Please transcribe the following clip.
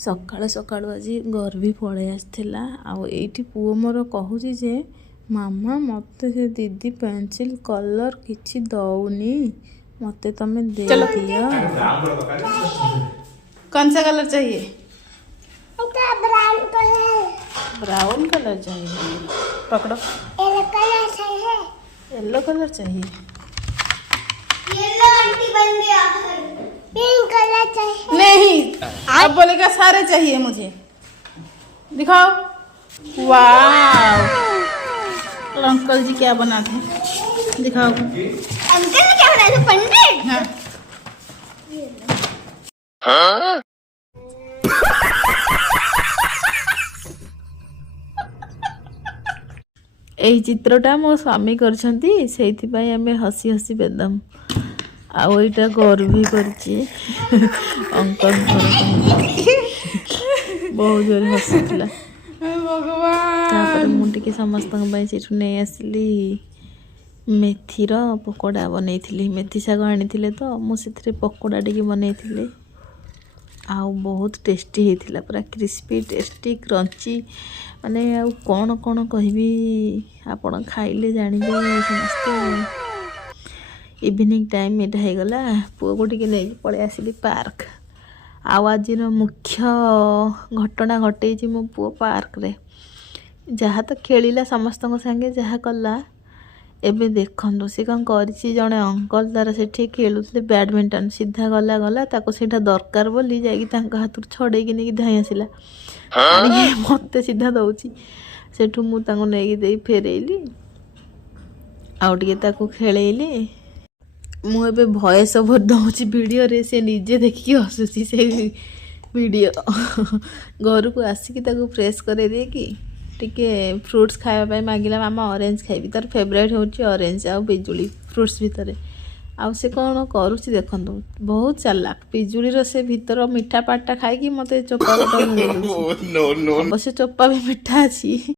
सकाळु सकाळु आज घर भी पड़े आसला आठी पुओ मोर कहूँ जे मामा मत से दीदी पेंसिल कलर किछि दौनी मत तमें दे दिया। कौन सा कलर चाहिए? ब्राउन कलर चाहिए। पकड़ो। येलो कलर चाहिए। येलो आंटी बन गया। पिंक कलर चाहिए। नहीं, आप बोलेगा सारे चाहिए मुझे। दिखाओ। वाह, अंकल जी क्या बनाते हैं दिखाओ। अंकल ने क्या बनाया था? पंडित। हाँ। यही चित्रटा मो स्वामी करछंती सेइथिपाई आमे हसी हसी बेदम आईटा घर भी करची अंकल बहुत जोर हसुला भगवान मुझे समस्त सेठू नहीं आसली मेथीर पकोड़ा बनई मेथी शाग आनी तो मुझे पकोड़ा टी बनई आउ बहुत टेस्टी होता पूरा क्रिस्पी टेस्टी क्रंची माने आउ कौन कौन कहबी आपण खाइले जानबे समस्ते। इवनिंग टाइम एटा हो गला पुओ को टिके नहीं पड़े आसिली पार्क आज मुख्य घटना घटे मो पुओ पार्क रे जहाँ तो खेलिला समस्त संगे जहाँ कला एबे देखो सी कौन कर जड़े अंकल तार से खेलुते बैडमिंटन सीधा गला गला ताको सीधा दरकार बोली जाकि हाथ छड़े नहीं धाई आसला मत सीधा दौची सेठू मुझे फेरैली आउ टे खेलैली मुझे भॉइस ओवर दौची वीडियो रे से निजे देखिए हसुची से वीडियो घर को आसिक प्रेस कर दिए कि टिके फ्रुट्स खावाई मांगला मामा ऑरेंज खाइबी तार फेवरेट होची ऑरेंज आ पिजुली फ्रुट्स भितर आउ से कौन करुच्ची देखु बहुत चालाक पिजुली से भीतर मीठा पार्टा खाई मत चोपा गोटा अवश्य चोपा भी मीठा अच्छी।